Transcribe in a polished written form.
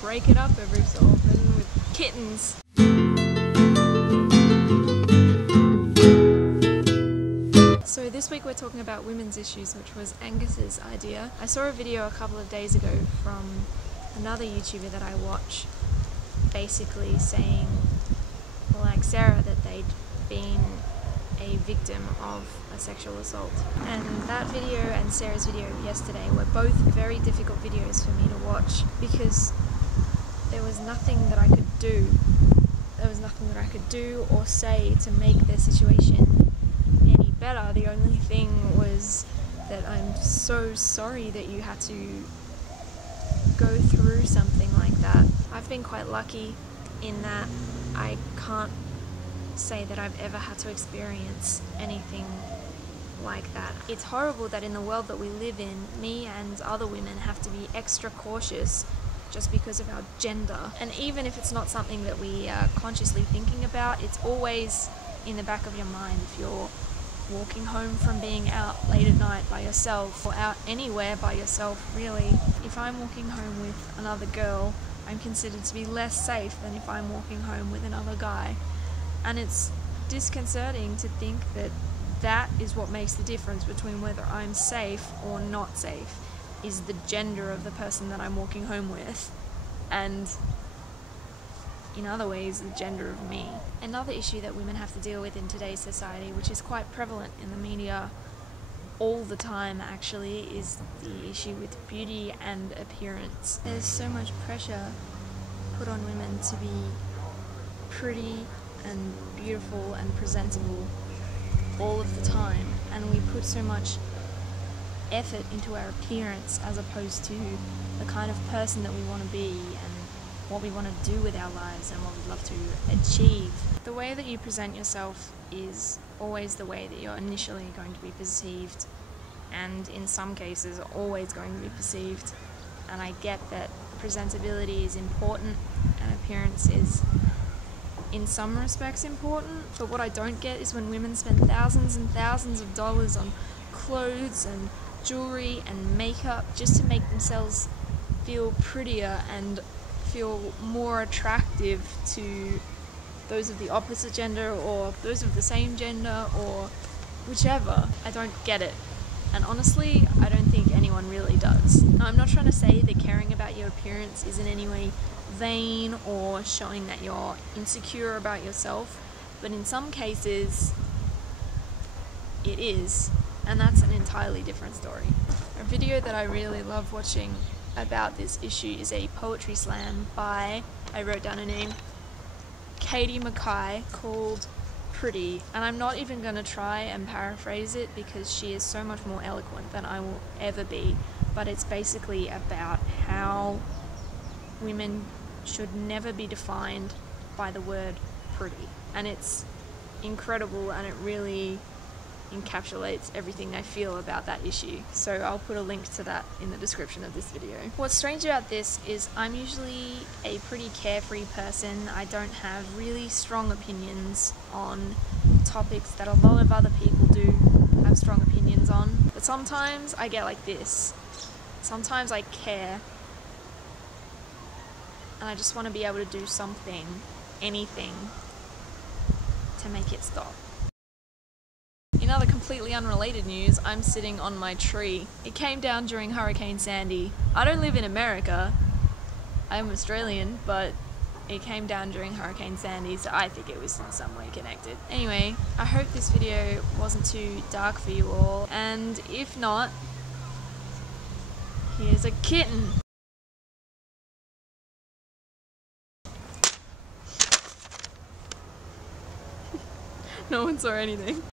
break it up every so often with kittens. So this week we're talking about women's issues, which was Angus's idea. I saw a video a couple of days ago from another YouTuber that I watch, basically saying, like Sarah, that they'd been a victim of a sexual assault. And that video and Sarah's video yesterday were both very difficult videos for me to watch because there was nothing that I could do. There was nothing that I could do or say to make their situation any better. The only thing was that I'm so sorry that you had to go through something like that. I've been quite lucky in that I can't say that I've ever had to experience anything like that. It's horrible that in the world that we live in, me and other women have to be extra cautious just because of our gender. And even if it's not something that we are consciously thinking about, it's always in the back of your mind. If you're walking home from being out late at night by yourself, or out anywhere by yourself really, if I'm walking home with another girl, I'm considered to be less safe than if I'm walking home with another guy. And it's disconcerting to think that that is what makes the difference between whether I'm safe or not safe, is the gender of the person that I'm walking home with, and in other ways the gender of me. Another issue that women have to deal with in today's society, which is quite prevalent in the media all the time actually, is the issue with beauty and appearance. There's so much pressure put on women to be pretty and beautiful and presentable all of the time, and we put so much effort into our appearance as opposed to the kind of person that we want to be and what we want to do with our lives and what we'd love to achieve. The way that you present yourself is always the way that you're initially going to be perceived, and in some cases always going to be perceived. And I get that presentability is important and appearance is in some respects important, but what I don't get is when women spend thousands and thousands of dollars on clothes and jewelry and makeup just to make themselves feel prettier and feel more attractive to those of the opposite gender or those of the same gender or whichever. I don't get it. And honestly, I don't think anyone really does. Now, I'm not trying to say that caring about your appearance is in any way vain or showing that you're insecure about yourself, but in some cases it is, and that's an entirely different story. A video that I really love watching about this issue is a poetry slam by, I wrote down a name, Katie Mackay, called Pretty, and I'm not even going to try and paraphrase it because she is so much more eloquent than I will ever be, but it's basically about how women should never be defined by the word pretty, and it's incredible and it really encapsulates everything I feel about that issue. So I'll put a link to that in the description of this video. What's strange about this is I'm usually a pretty carefree person. I don't have really strong opinions on topics that a lot of other people do have strong opinions on, but sometimes I get like this. Sometimes I care and I just want to be able to do something, anything, to make it stop. In other completely unrelated news, I'm sitting on my tree. It came down during Hurricane Sandy. I don't live in America, I'm Australian, but it came down during Hurricane Sandy, so I think it was in some way connected. Anyway, I hope this video wasn't too dark for you all, and if not, here's a kitten. No one saw anything.